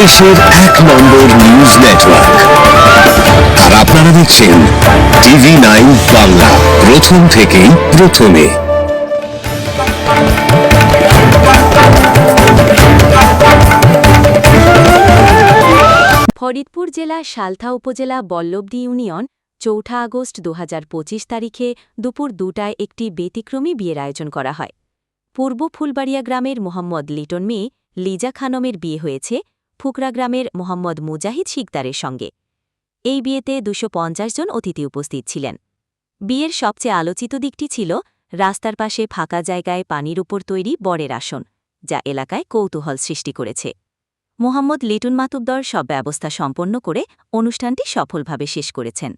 দেশের ১ নম্বর news network. আর আপনারা দেখছেন TV9 বাংলা, প্রথম থেকেই প্রথমে। ফরিদপুর জেলা সালথা উপজেলা বল্লভদী ইউনিয়ন ৪ আগস্ট ২০২৫ তারিখে দুপুর ২টায় একটি ব্যতিক্রমী বিয়ের আয়োজন করা হয়। পূর্ব ফুলবাড়িয়া গ্রামের মোহাম্মদ লিটন মেয়ে লিজা খানমের বিয়ে হয়েছে ফুকরা গ্রামের মোহাম্মদ মুজাহিদ শিকদারের সঙ্গে। এই বিয়েতে ২৫০ জন অতিথি উপস্থিত ছিলেন। বিয়ের সবচেয়ে আলোচিত দিকটি ছিল রাস্তার পাশে ফাঁকা জায়গায় পানির উপর তৈরি বরের আসন, যা এলাকায় কৌতূহল সৃষ্টি করেছে। মোহাম্মদ লিটন মাতুব্বর সব ব্যবস্থা সম্পন্ন করে অনুষ্ঠানটি সফলভাবে শেষ করেছেন।